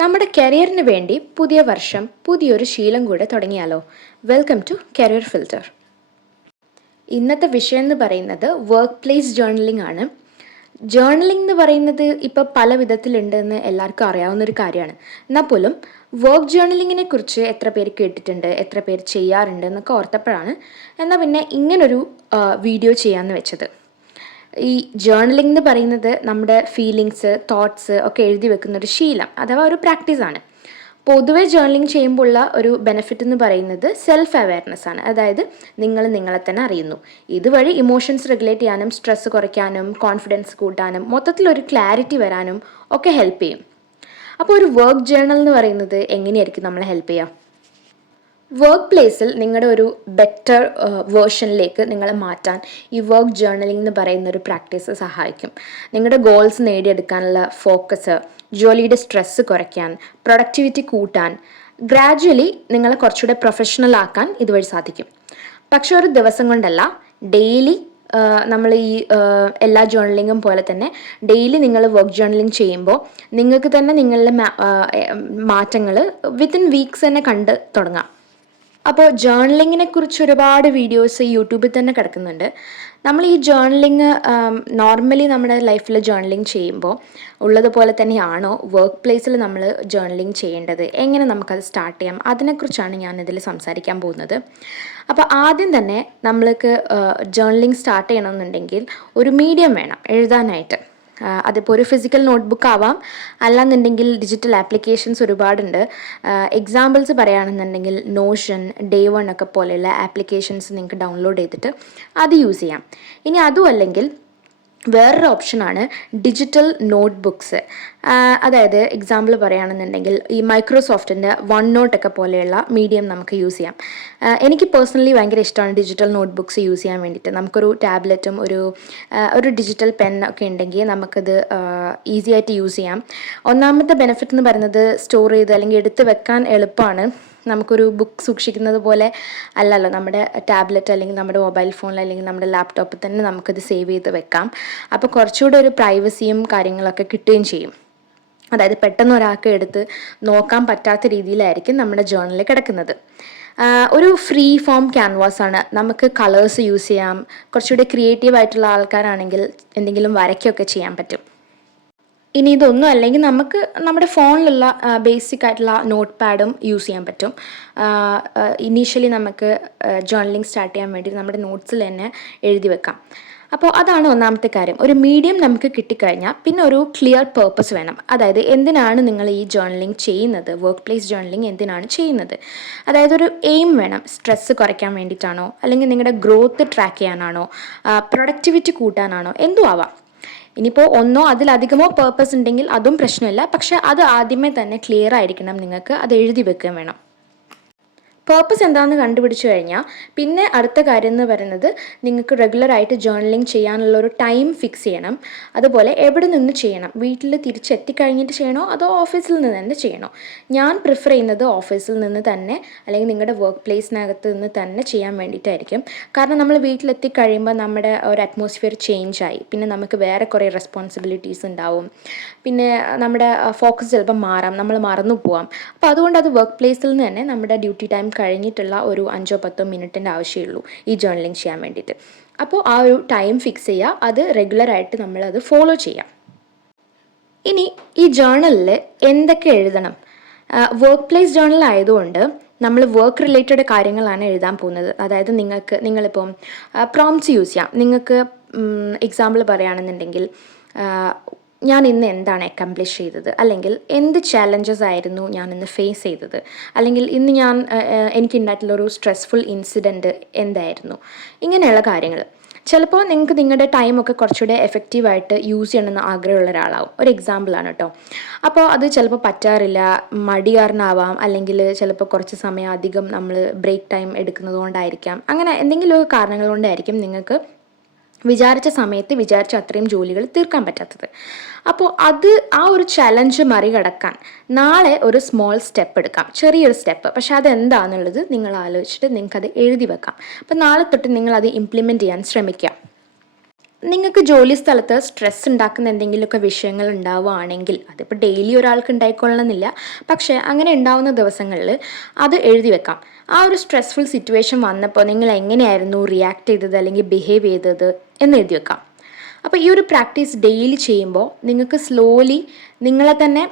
നമ്മുടെ കരിയറിന് വേണ്ടി പുതിയ വർഷം പുതിയൊരു ശീലം കൂടെ തുടങ്ങിയാലോ? Welcome to career filter. ഇന്നത്തെ വിഷയം എന്ന് പറയുന്നത് വർക്ക് പ്ലേസ് ജേർണലിംഗ് ആണ്. ജേർണലിംഗ് എന്ന് പറയുന്നത് ഇപ്പോൾ പല വിധത്തിലുണ്ടെന്ന് എല്ലാവർക്കും അറിയാവുന്നൊരു കാര്യമാണ്. എന്നാൽ പോലും വർക്ക് ജേർണലിങ്ങിനെ കുറിച്ച് എത്ര പേര് കേട്ടിട്ടുണ്ട്, എത്ര പേര് ചെയ്യാറുണ്ട് എന്നൊക്കെ ഓർത്തപ്പോഴാണ് എന്നാൽ പിന്നെ ഇങ്ങനൊരു വീഡിയോ ചെയ്യാമെന്ന് വെച്ചത്. ഈ ജേർണലിംഗ് എന്ന് പറയുന്നത് നമ്മുടെ ഫീലിങ്സ്, തോട്ട്സ് ഒക്കെ എഴുതി വെക്കുന്ന ഒരു ശീലം അഥവാ ഒരു പ്രാക്ടീസാണ്. പൊതുവെ ജേർണലിംഗ് ചെയ്യുമ്പോൾ ഉള്ള ഒരു ബെനിഫിറ്റ് എന്ന് പറയുന്നത് സെൽഫ് അവെയർനെസ് ആണ്. അതായത് നിങ്ങൾ നിങ്ങളെ തന്നെ അറിയുന്നു. ഇതുവഴി ഇമോഷൻസ് റെഗുലേറ്റ് ചെയ്യാനും സ്ട്രെസ് കുറയ്ക്കാനും കോൺഫിഡൻസ് കൂട്ടാനും മൊത്തത്തിലൊരു ക്ലാരിറ്റി വരാനും ഒക്കെ ഹെൽപ്പ് ചെയ്യും. അപ്പോൾ ഒരു വർക്ക് ജേർണൽ എന്ന് പറയുന്നത് എങ്ങനെയായിരിക്കും നമ്മളെ ഹെൽപ്പ് ചെയ്യുക? വർക്ക് പ്ലേസിൽ നിങ്ങളുടെ ഒരു ബെറ്റർ വേർഷനിലേക്ക് നിങ്ങളെ മാറ്റാൻ ഈ വർക്ക് ജേർണലിംഗ് എന്ന് പറയുന്ന ഒരു പ്രാക്ടീസ് സഹായിക്കും. നിങ്ങളുടെ ഗോൾസ് നേടിയെടുക്കാനുള്ള ഫോക്കസ്, ജോലിയുടെ സ്ട്രെസ്സ് കുറയ്ക്കാൻ, പ്രൊഡക്ടിവിറ്റി കൂട്ടാൻ, ഗ്രാജ്വലി നിങ്ങളെ കുറച്ചുകൂടെ പ്രൊഫഷണൽ ആക്കാൻ ഇതുവഴി സാധിക്കും. പക്ഷെ ഒരു ദിവസം കൊണ്ടല്ല, ഡെയിലി നമ്മൾ ഈ എല്ലാ ജേർണലിങ്ങും പോലെ തന്നെ ഡെയിലി നിങ്ങൾ വർക്ക് ജേർണലിംഗ് ചെയ്യുമ്പോൾ നിങ്ങൾക്ക് തന്നെ നിങ്ങളുടെ മാറ്റങ്ങൾ വിത്തിൻ വീക്സ് തന്നെ കണ്ട് തുടങ്ങാം. അപ്പോൾ ജേർണലിങ്ങിനെ കുറിച്ച് ഒരുപാട് വീഡിയോസ് യൂട്യൂബിൽ തന്നെ കിടക്കുന്നുണ്ട്. നമ്മൾ ഈ ജേർണലിങ് നോർമലി നമ്മുടെ ലൈഫിൽ ജേർണലിങ് ചെയ്യുമ്പോൾ ഉള്ളതുപോലെ തന്നെയാണോ വർക്ക് പ്ലേസിൽ നമ്മൾ ജേർണലിങ് ചെയ്യേണ്ടത്, എങ്ങനെ നമുക്കത് സ്റ്റാർട്ട് ചെയ്യാം, അതിനെക്കുറിച്ചാണ് ഞാനിതിൽ സംസാരിക്കാൻ പോകുന്നത്. അപ്പോൾ ആദ്യം തന്നെ നമ്മൾക്ക് ജേർണലിങ് സ്റ്റാർട്ട് ചെയ്യണമെന്നുണ്ടെങ്കിൽ ഒരു മീഡിയം വേണം എഴുതാനായിട്ട്. അതിപ്പോൾ ഒരു ഫിസിക്കൽ നോട്ട്ബുക്ക് ആവാം, അല്ലാന്നുണ്ടെങ്കിൽ ഡിജിറ്റൽ ആപ്ലിക്കേഷൻസ് ഒരുപാടുണ്ട്. എക്സാമ്പിൾസ് പറയുകയാണെന്നുണ്ടെങ്കിൽ നോഷൻ, ഡേ വൺ ഒക്കെ പോലെയുള്ള ആപ്ലിക്കേഷൻസ് നിങ്ങൾക്ക് ഡൗൺലോഡ് ചെയ്തിട്ട് അത് യൂസ് ചെയ്യാം. ഇനി അതും അല്ലെങ്കിൽ വേറൊരു ഓപ്ഷനാണ് ഡിജിറ്റൽ നോട്ട്ബുക്സ്. അതായത് എക്സാമ്പിൾ പറയുകയാണെന്നുണ്ടെങ്കിൽ ഈ മൈക്രോസോഫ്റ്റിൻ്റെ വൺ നോട്ട് ഒക്കെ പോലെയുള്ള മീഡിയം നമുക്ക് യൂസ് ചെയ്യാം. എനിക്ക് പേഴ്സണലി ഭയങ്കര ഇഷ്ടമാണ് ഡിജിറ്റൽ നോട്ട്ബുക്സ് യൂസ് ചെയ്യാൻ വേണ്ടിയിട്ട്. നമുക്കൊരു ടാബ്ലറ്റും ഒരു ഡിജിറ്റൽ പെൻ ഒക്കെ ഉണ്ടെങ്കിൽ നമുക്കത് ഈസി ആയിട്ട് യൂസ് ചെയ്യാം. ഒന്നാമത്തെ ബെനിഫിറ്റ് എന്ന് പറയുന്നത് സ്റ്റോർ ചെയ്ത് അല്ലെങ്കിൽ എടുത്ത് വെക്കാൻ എളുപ്പമാണ്. നമുക്കൊരു ബുക്ക് സൂക്ഷിക്കുന്നത് പോലെ അല്ലല്ലോ നമ്മുടെ ടാബ്ലറ്റ് അല്ലെങ്കിൽ നമ്മുടെ മൊബൈൽ ഫോണിൽ അല്ലെങ്കിൽ നമ്മുടെ ലാപ്ടോപ്പിൽ തന്നെ നമുക്കത് സേവ് ചെയ്ത് വെക്കാം. അപ്പോൾ കുറച്ചുകൂടെ ഒരു പ്രൈവസിയും കാര്യങ്ങളൊക്കെ കിട്ടുകയും ചെയ്യും. അതായത് പെട്ടെന്ന് ഒരാൾക്ക് എടുത്ത് നോക്കാൻ പറ്റാത്ത രീതിയിലായിരിക്കും നമ്മുടെ ജേർണലിൽ കിടക്കുന്നത്. ഒരു ഫ്രീ ഫോം ക്യാൻവാസാണ്. നമുക്ക് കളേഴ്സ് യൂസ് ചെയ്യാം. കുറച്ചുകൂടി ക്രിയേറ്റീവ് ആയിട്ടുള്ള ആൾക്കാരാണെങ്കിൽ എന്തെങ്കിലും വരയ്ക്കുകയൊക്കെ ചെയ്യാൻ പറ്റും. ഇനി ഇതൊന്നും അല്ലെങ്കിൽ നമുക്ക് നമ്മുടെ ഫോണിലുള്ള ബേസിക് ആയിട്ടുള്ള നോട്ട് പാഡും യൂസ് ചെയ്യാൻ പറ്റും. ഇനീഷ്യലി നമുക്ക് ജേർണലിംഗ് സ്റ്റാർട്ട് ചെയ്യാൻ വേണ്ടി നമ്മുടെ നോട്ട്സിൽ തന്നെ എഴുതി വെക്കാം. അപ്പോൾ അതാണ് ഒന്നാമത്തെ കാര്യം. ഒരു മീഡിയം നമുക്ക് കിട്ടിക്കഴിഞ്ഞാൽ പിന്നെ ഒരു ക്ലിയർ പേർപ്പസ് വേണം. അതായത് എന്തിനാണ് നിങ്ങൾ ഈ ജേർണലിംഗ് ചെയ്യുന്നത്, വർക്ക് പ്ലേസ് ജേർണലിംഗ് എന്തിനാണ് ചെയ്യുന്നത്, അതായത് ഒരു എയിം വേണം. സ്ട്രെസ്സ് കുറയ്ക്കാൻ വേണ്ടിയിട്ടാണോ, അല്ലെങ്കിൽ നിങ്ങളുടെ ഗ്രോത്ത് ട്രാക്ക് ചെയ്യാനാണോ, പ്രൊഡക്ടിവിറ്റി കൂട്ടാനാണോ, എന്തും ആവാം. ഇനിയിപ്പോൾ ഒന്നോ അതിലധികമോ പേർപ്പസ് ഉണ്ടെങ്കിൽ അതും പ്രശ്നമില്ല. പക്ഷെ അത് ആദ്യമേ തന്നെ ക്ലിയർ ആയിരിക്കണം. നിങ്ങൾക്ക് അത് എഴുതി വെക്കുകയും വേണം. പേർപ്പസ് എന്താണെന്ന് കണ്ടുപിടിച്ചു കഴിഞ്ഞാൽ പിന്നെ അടുത്ത കാര്യം എന്ന് പറയുന്നത് നിങ്ങൾക്ക് റെഗുലറായിട്ട് ജേർണലിംഗ് ചെയ്യാനുള്ള ഒരു ടൈം ഫിക്സ് ചെയ്യണം. അതുപോലെ എവിടെ നിന്ന് ചെയ്യണം, വീട്ടിൽ തിരിച്ചെത്തിക്കഴിഞ്ഞിട്ട് ചെയ്യണോ അതോ ഓഫീസിൽ നിന്ന് തന്നെ ചെയ്യണോ? ഞാൻ പ്രിഫർ ചെയ്യുന്നത് ഓഫീസിൽ നിന്ന് തന്നെ അല്ലെങ്കിൽ നിങ്ങളുടെ വർക്ക് പ്ലേസിനകത്ത് നിന്ന് തന്നെ ചെയ്യാൻ വേണ്ടിയിട്ടായിരിക്കും. കാരണം നമ്മൾ വീട്ടിലെത്തിക്കഴിയുമ്പോൾ നമ്മുടെ ഒരു അറ്റ്മോസ്ഫിയർ ചേഞ്ച് ആയി, പിന്നെ നമുക്ക് വേറെ കുറേ റെസ്പോൺസിബിലിറ്റീസ് ഉണ്ടാവും, പിന്നെ നമ്മുടെ ഫോക്കസ് ചിലപ്പോൾ മാറാം, നമ്മൾ മറന്നു പോവാം. അപ്പോൾ അതുകൊണ്ട് അത് വർക്ക് പ്ലേസിൽ നിന്ന് തന്നെ നമ്മുടെ ഡ്യൂട്ടി ടൈം കഴിഞ്ഞിട്ടുള്ള ഒരു 5-10 മിനിറ്റിൻ്റെ ആവശ്യമുള്ളൂ ഈ ജേർണലിംഗ് ചെയ്യാൻ വേണ്ടിയിട്ട്. അപ്പോൾ ആ ഒരു ടൈം ഫിക്സ് ചെയ്യുക, അത് റെഗുലറായിട്ട് നമ്മളത് ഫോളോ ചെയ്യാം. ഇനി ഈ ജേർണലിൽ എന്തൊക്കെ എഴുതണം? വർക്ക് പ്ലേസ് ജേർണൽ ആയതുകൊണ്ട് നമ്മൾ വർക്ക് റിലേറ്റഡ് കാര്യങ്ങളാണ് എഴുതാൻ പോകുന്നത്. അതായത് നിങ്ങളിപ്പം പ്രോംപ്റ്റ്സ് യൂസ് ചെയ്യാം. നിങ്ങൾക്ക് എക്സാമ്പിൾ പറയുകയാണെന്നുണ്ടെങ്കിൽ ഞാൻ ഇന്ന് എന്താണ് അക്കംപ്ലിഷ് ചെയ്തത്, അല്ലെങ്കിൽ എന്ത് ചാലഞ്ചസ് ആയിരുന്നു ഞാൻ ഇന്ന് ഫേസ് ചെയ്തത്, അല്ലെങ്കിൽ ഇന്ന് എനിക്കുണ്ടായിട്ടുള്ളൊരു സ്ട്രെസ്ഫുൾ ഇൻസിഡൻറ്റ് എന്തായിരുന്നു, ഇങ്ങനെയുള്ള കാര്യങ്ങൾ. ചിലപ്പോൾ നിങ്ങൾക്ക് നിങ്ങളുടെ ടൈമൊക്കെ കുറച്ചുകൂടെ എഫക്റ്റീവായിട്ട് യൂസ് ചെയ്യണമെന്ന് ആഗ്രഹമുള്ള ഒരാളാവും. ഒരു എക്സാമ്പിളാണ് കേട്ടോ. അപ്പോൾ അത് ചിലപ്പോൾ പറ്റാറില്ല, മടി കാരണമാവാം, അല്ലെങ്കിൽ ചിലപ്പോൾ കുറച്ച് സമയം അധികം നമ്മൾ ബ്രേക്ക് ടൈം എടുക്കുന്നത് കൊണ്ടായിരിക്കാം. അങ്ങനെ എന്തെങ്കിലും കാരണങ്ങൾ കൊണ്ടായിരിക്കും നിങ്ങൾക്ക് വിചാരിച്ച സമയത്ത് വിചാരിച്ച അത്രയും ജോലികൾ തീർക്കാൻ പറ്റാത്തത്. അപ്പോൾ ആ ഒരു ചലഞ്ച് മറികടക്കാൻ നാളെ ഒരു സ്മോൾ സ്റ്റെപ്പ് എടുക്കാം, ചെറിയൊരു സ്റ്റെപ്പ്. പക്ഷെ അതെന്താണെന്നുള്ളത് നിങ്ങൾ ആലോചിച്ചിട്ട് നിങ്ങൾക്കത് എഴുതി വെക്കാം. അപ്പോൾ നാളെ തൊട്ട് നിങ്ങളത് ഇംപ്ലിമെൻറ്റ് ചെയ്യാൻ ശ്രമിക്കാം. നിങ്ങൾക്ക് ജോലി സ്ഥലത്ത് സ്ട്രെസ് ഉണ്ടാക്കുന്ന എന്തെങ്കിലുമൊക്കെ വിഷയങ്ങൾ ഉണ്ടാവുകയാണെങ്കിൽ, അതിപ്പോൾ ഡെയിലി ഒരാൾക്ക് ഉണ്ടായിക്കൊള്ളണമെന്നില്ല, പക്ഷേ അങ്ങനെ ഉണ്ടാവുന്ന ദിവസങ്ങളിൽ അത് എഴുതി വെക്കാം. ആ ഒരു സ്ട്രെസ്ഫുൾ സിറ്റുവേഷൻ വന്നപ്പോൾ നിങ്ങൾ എങ്ങനെയായിരുന്നു റിയാക്ട് ചെയ്തത് അല്ലെങ്കിൽ ബിഹേവ് ചെയ്തത് എന്ന് എഴുതി വെക്കാം. അപ്പോൾ ഈ ഒരു പ്രാക്ടീസ് ഡെയിലി ചെയ്യുമ്പോൾ നിങ്ങൾക്ക് സ്ലോലി നിങ്ങളെ തന്നെ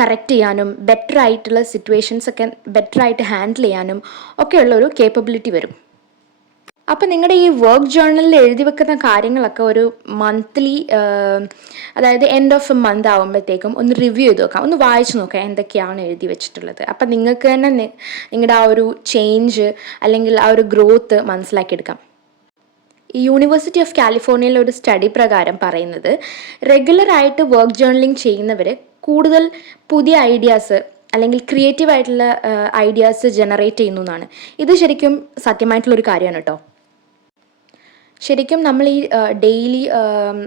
കറക്റ്റ് ചെയ്യാനും ബെറ്റർ ആയിട്ടുള്ള സിറ്റുവേഷൻസൊക്കെ ബെറ്റർ ആയിട്ട് ഹാൻഡിൽ ചെയ്യാനും ഒക്കെയുള്ളൊരു കേപ്പബിലിറ്റി വരും. അപ്പം നിങ്ങളുടെ ഈ വർക്ക് ജേർണലിൽ എഴുതി വെക്കുന്ന കാര്യങ്ങളൊക്കെ ഒരു മന്ത്ലി, അതായത് എൻഡ് ഓഫ് എ മന്ത് ആകുമ്പോഴത്തേക്കും ഒന്ന് റിവ്യൂ ചെയ്ത് നോക്കാം, ഒന്ന് വായിച്ച് നോക്കാം എന്തൊക്കെയാണ് എഴുതി വെച്ചിട്ടുള്ളത്. അപ്പം നിങ്ങൾക്ക് തന്നെ നിങ്ങളുടെ ആ ഒരു ചേഞ്ച് അല്ലെങ്കിൽ ആ ഒരു ഗ്രോത്ത് മനസ്സിലാക്കിയെടുക്കാം. ഈ യൂണിവേഴ്സിറ്റി ഓഫ് കാലിഫോർണിയയിലെ ഒരു സ്റ്റഡി പ്രകാരം പറയുന്നത്, റെഗുലറായിട്ട് വർക്ക് ജേർണലിംഗ് ചെയ്യുന്നവർ കൂടുതൽ പുതിയ ഐഡിയാസ് അല്ലെങ്കിൽ ക്രിയേറ്റീവ് ആയിട്ടുള്ള ഐഡിയാസ് ജനറേറ്റ് ചെയ്യുന്നു എന്നാണ്. ഇത് ശരിക്കും സത്യമായിട്ടുള്ളൊരു കാര്യമാണ് കേട്ടോ. ശരിക്കും നമ്മൾ ഈ ഡെയിലി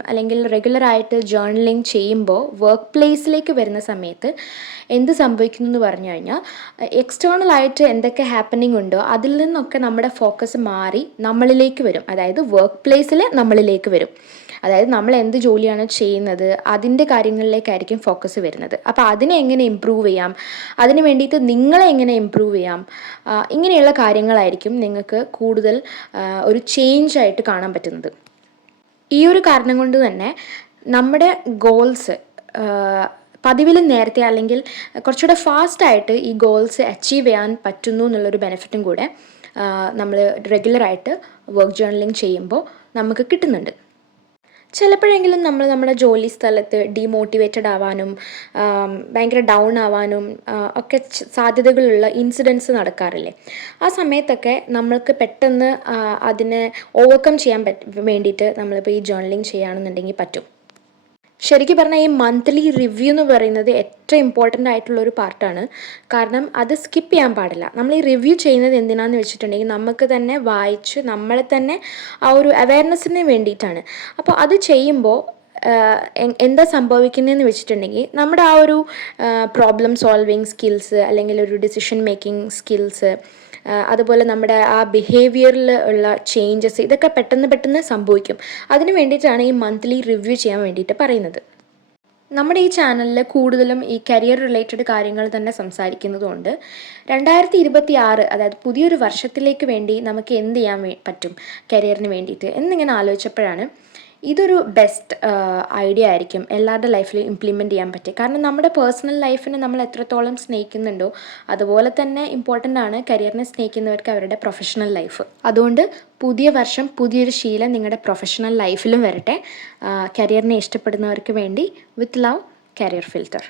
അല്ലെങ്കിൽ റെഗുലറായിട്ട് ജേർണലിംഗ് ചെയ്യുമ്പോൾ വർക്ക് പ്ലേസിലേക്ക് വരുന്ന സമയത്ത് എന്ത് സംഭവിക്കുന്നു എന്ന് പറഞ്ഞു കഴിഞ്ഞാൽ, എക്സ്റ്റേണലായിട്ട് എന്തൊക്കെ ഹാപ്പനിങ് ഉണ്ടോ അതിൽ നിന്നൊക്കെ നമ്മുടെ ഫോക്കസ് മാറി നമ്മളിലേക്ക് വരും. അതായത് വർക്ക് പ്ലേസിൽ നമ്മളിലേക്ക് വരും. അതായത് നമ്മൾ എന്ത് ജോലിയാണ് ചെയ്യുന്നത് അതിൻ്റെ കാര്യങ്ങളിലേക്കായിരിക്കും ഫോക്കസ് വരുന്നത്. അപ്പോൾ അതിനെ എങ്ങനെ ഇമ്പ്രൂവ് ചെയ്യാം, അതിന് വേണ്ടിയിട്ട് നിങ്ങളെ എങ്ങനെ ഇമ്പ്രൂവ് ചെയ്യാം, ഇങ്ങനെയുള്ള കാര്യങ്ങളായിരിക്കും നിങ്ങൾക്ക് കൂടുതൽ ഒരു ചേഞ്ച് ആയിട്ട് കാണാൻ പറ്റുന്നത്. ഈ ഒരു കാരണം കൊണ്ട് തന്നെ നമ്മുടെ ഗോൾസ് പതിവിലും നേരത്തെ അല്ലെങ്കിൽ കുറച്ചുകൂടെ ഫാസ്റ്റായിട്ട് ഈ ഗോൾസ് അച്ചീവ് ചെയ്യാൻ പറ്റുന്നു എന്നുള്ളൊരു ബെനിഫിറ്റും കൂടെ നമ്മൾ റെഗുലറായിട്ട് വർക്ക് ജേർണലിംഗ് ചെയ്യുമ്പോൾ നമുക്ക് കിട്ടുന്നുണ്ട്. ചിലപ്പോഴെങ്കിലും നമ്മൾ നമ്മുടെ ജോലി സ്ഥലത്ത് ഡീമോട്ടിവേറ്റഡ് ആവാനും ഭയങ്കര ഡൗൺ ആവാനും ഒക്കെ സാധ്യതകളുള്ള ഇൻസിഡൻസ് നടക്കാറില്ലേ. ആ സമയത്തൊക്കെ നമ്മൾക്ക് പെട്ടെന്ന് അതിനെ ഓവർകം ചെയ്യാൻ വേണ്ടിയിട്ട് നമ്മളിപ്പോൾ ഈ ജേർണലിംഗ് ചെയ്യുകയാണെന്നുണ്ടെങ്കിൽ പറ്റും. ശരിക്കും പറഞ്ഞാൽ ഈ മന്ത്ലി റിവ്യൂ എന്ന് പറയുന്നത് ഏറ്റവും ഇമ്പോർട്ടൻ്റ് ആയിട്ടുള്ളൊരു പാർട്ടാണ്. കാരണം അത് സ്കിപ്പ് ചെയ്യാൻ പാടില്ല. നമ്മൾ ഈ റിവ്യൂ ചെയ്യുന്നത് എന്തിനാണെന്ന് വെച്ചിട്ടുണ്ടെങ്കിൽ നമുക്ക് തന്നെ വായിച്ച് നമ്മളെ തന്നെ ആ ഒരു അവയർനെസ്സിന് വേണ്ടിയിട്ടാണ്. അപ്പോൾ അത് ചെയ്യുമ്പോൾ എന്താ സംഭവിക്കുന്നതെന്ന് വെച്ചിട്ടുണ്ടെങ്കിൽ നമ്മുടെ ആ ഒരു പ്രോബ്ലം സോൾവിങ് സ്കിൽസ് അല്ലെങ്കിൽ ഒരു ഡിസിഷൻ മേക്കിംഗ് സ്കിൽസ്, അതുപോലെ നമ്മുടെ ആ ബിഹേവിയറിൽ ഉള്ള ചേഞ്ചസ്, ഇതൊക്കെ പെട്ടെന്ന് സംഭവിക്കും. അതിന് വേണ്ടിയിട്ടാണ് ഈ മന്ത്ലി റിവ്യൂ ചെയ്യാൻ വേണ്ടിയിട്ട് പറയുന്നത്. നമ്മുടെ ഈ ചാനലിൽ കൂടുതലും ഈ കരിയർ റിലേറ്റഡ് കാര്യങ്ങൾ തന്നെ സംസാരിക്കുന്നതുകൊണ്ട് 2026, അതായത് പുതിയൊരു വർഷത്തിലേക്ക് വേണ്ടി നമുക്ക് എന്ത് ചെയ്യാൻ പറ്റും കരിയറിന് വേണ്ടിയിട്ട് എന്നിങ്ങനെ ആലോചിച്ചപ്പോഴാണ് ഇതൊരു ബെസ്റ്റ് ഐഡിയ ആയിരിക്കും എല്ലാവരുടെ ലൈഫിലും ഇംപ്ലിമെൻറ്റ് ചെയ്യാൻ പറ്റും. കാരണം നമ്മുടെ പേഴ്സണൽ ലൈഫിനെ നമ്മൾ എത്രത്തോളം സ്നേഹിക്കുന്നുണ്ടോ അതുപോലെ തന്നെ ഇമ്പോർട്ടൻ്റ് ആണ് കരിയറിനെ സ്നേഹിക്കുന്നവർക്ക് അവരുടെ പ്രൊഫഷണൽ ലൈഫ്. അതുകൊണ്ട് പുതിയ വർഷം പുതിയൊരു ശീലം നിങ്ങളുടെ പ്രൊഫഷണൽ ലൈഫിലും വരട്ടെ. കരിയറിനെ ഇഷ്ടപ്പെടുന്നവർക്ക് വേണ്ടി വിത്ത് ലവ്, കരിയർ ഫിൽറ്റർ.